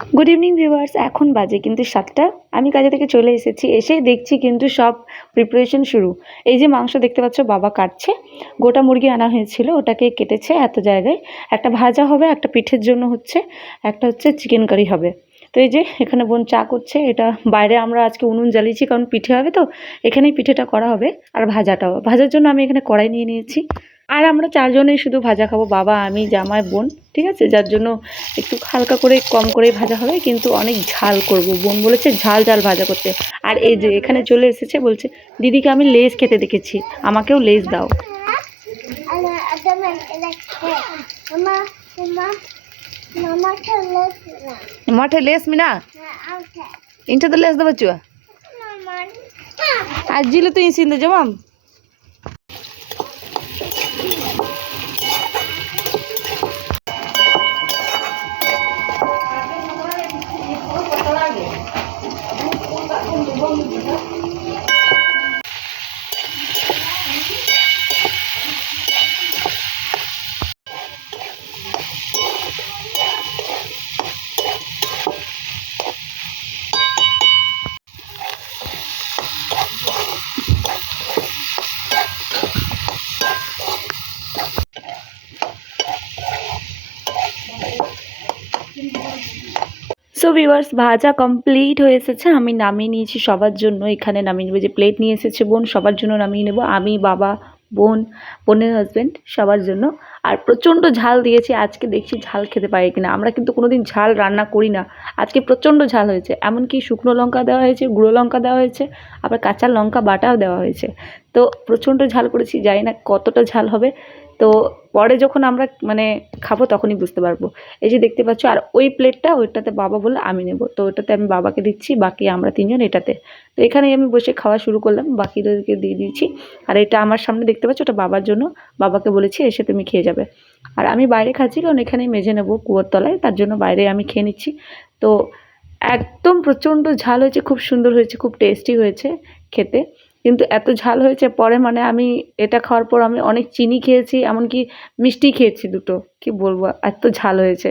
Good evening viewers, এখন বাজে কিন্তু 7টা। আমি কাজে থেকে চলে এসেছি, এসেই দেখছি কিন্তু সব প্রিপারেশন শুরু। এই যে মাংস দেখতে পাচ্ছ বাবা কাটছে, গোটা মুরগি আনা হয়েছিল, ওটাকে কেটেছে এত জায়গায়। একটা ভাজা হবে, একটা পিঠের জন্য হচ্ছে, একটা হচ্ছে চিকেন কারি হবে। তো এই যে এখানে বোন চা করছে, এটা বাইরে আমরা আজকে উনুন জ্বালিয়েছি কারণ পিঠে হবে, তো এখানেই পিঠেটা করা হবে। আর ভাজাটাও, ভাজার জন্য আমি এখানে কড়াই নিয়ে নিয়েছি। আর আমরা 4 জনেই শুধু ভাজা খাবো, বাবা, আমি, জামাই, বোন, ঠিক আছে? যার জন্য একটু হালকা করে কম করেই ভাজা হবে, কিন্তু অনেক ঝাল করব। বোন বলেছে ঝাল ঝাল ভাজা করতে। আর এই যে এখানে চলে এসেছে, বলছে দিদিকে আমি লেজ খেতে দেখেছি, আমাকেও লেজ দাও। মাঠে লেস মিনা ইনটা তো লেস দেবো চুয়া আর জিলে তো ইনসিন দে জমাম। সো ভিউয়ার্স, ভাজা কমপ্লিট হয়ে এসেছে, আমি নামিয়ে নিয়েছি সবার জন্য। এখানে নামিয়ে নেবো, যে প্লেট নিয়ে এসেছে বোন, সবার জন্য নামিয়ে নেব, আমি, বাবা, বোন, বোনের হাজব্যান্ড, সবার জন্য। আর প্রচণ্ড ঝাল দিয়েছি, আজকে দেখছি ঝাল খেতে পারি কিনা। আমরা কিন্তু কোনোদিন ঝাল রান্না করি না, আজকে প্রচণ্ড ঝাল হয়েছে। এমনকি শুকনো লঙ্কা দেওয়া হয়েছে, গুঁড়ো লঙ্কা দেওয়া হয়েছে, আবার কাঁচা লঙ্কা বাটাও দেওয়া হয়েছে। তো প্রচণ্ড ঝাল করেছি, জানি না কতটা ঝাল হবে। তো পরে যখন আমরা মানে খাবো তখনই বুঝতে পারবো। এই যে দেখতে পাচ্ছ, আর ওই প্লেটটা, ওইটাতে বাবা বললে আমি নেব, তো ওইটাতে আমি বাবাকে দিচ্ছি, বাকি আমরা 3 জন এটাতে। তো এখানেই আমি বসে খাওয়া শুরু করলাম, বাকিদেরকে দিয়ে দিয়েছি। আর এটা আমার সামনে দেখতে পাচ্ছ, ওটা বাবার জন্য, বাবাকে বলেছি এসে তুমি খেয়ে যাবে। আর আমি বাইরে খাচ্ছি কারণ এখানেই মেজে নেবো কুয়োর তলায়, তার জন্য বাইরে আমি খেয়ে নিচ্ছি। তো একদম প্রচণ্ড ঝাল হয়েছে, খুব সুন্দর হয়েছে, খুব টেস্টি হয়েছে খেতে। কিন্তু এত ঝাল হয়েছে, পরে মানে আমি এটা খাওয়ার পর আমি অনেক চিনি খেয়েছি, এমনকি মিষ্টি খেয়েছি দুটো। কি বলবো, এত ঝাল হয়েছে।